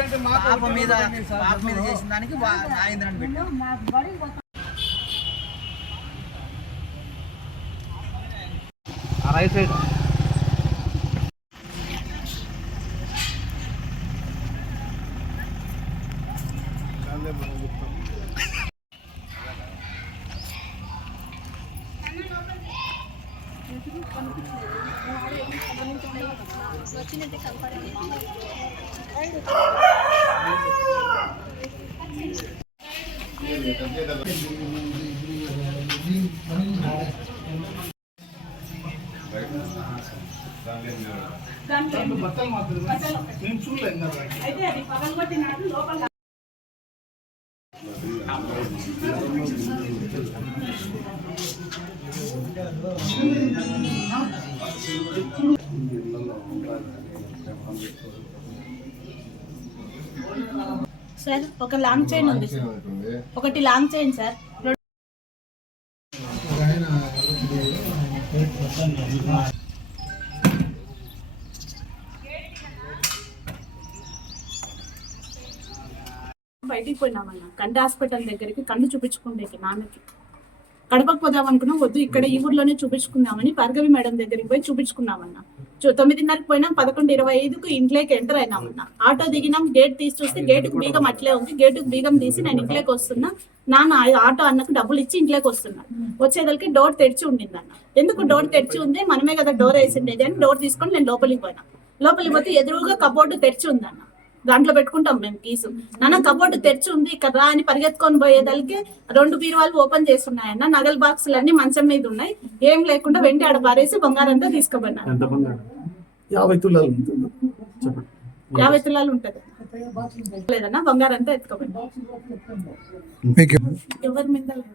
పాప మీద చేసిన దానికి నాగేంద్రని పెట్టాం. రైట్ సైడ్ సార్ ఒక లాంగ్ చైన్ ఉంది సార్, ఒకటి లాంగ్ చైన్ సార్. బయటికి పోయినామన్నా కంటి హాస్పిటల్ దగ్గరికి కన్ను చూపించుకుంటే నాన్నకి కడపకు పోదాం అనుకున్నాం, వద్దు ఇక్కడ ఈ ఊర్లోనే చూపించుకుందామని భార్గవి మేడం దగ్గరికి పోయి చూపించుకున్నామన్నా. 9:30కి పోయినాం, 11:25కు ఇంట్లోకి ఎంటర్ అయినామన్నా. ఆటో దిగినాం, గేట్ తీసి చూస్తే గేటుకు బీగం అట్లే ఉంది. గేటుకు బీగం తీసి నేను ఇంట్లోకి వస్తున్నా, నాన్న ఆటో అన్నకు డబ్బులు ఇచ్చి ఇంట్లోకి వస్తున్నాడు. వచ్చేదలకి డోర్ తెరిచి ఉండిందన్న. ఎందుకు డోర్ తెరిచి ఉంది, మనమే కదా డోర్ వేసిండేది అని డోర్ తీసుకొని నేను లోపలికి పోయినా. లోపలికి పోతే ఎదురుగా కబోర్డు తెరిచి ఉందన్న, దాంట్లో పెట్టుకుంటాం మేము కీసు. నాన్న కబోర్డు తెరిచి ఉంది ఇక్కడ రా అని పరిగెత్తుకొని పోయేదానికి 2 బీరువాలు ఓపెన్ చేస్తున్నాయన్న. నగల బాక్సులు అన్ని మంచం మీద ఉన్నాయి, ఏం లేకుండా వెంట ఆడ పారేసి బంగారం అంతా తీసుకుపోయినా. 50 తులాలు 50 తులాలు ఉంటది లేదన్నా, బంగారం అంతా ఎత్తుకోపోయినా. ఎవరి మీద లేదు.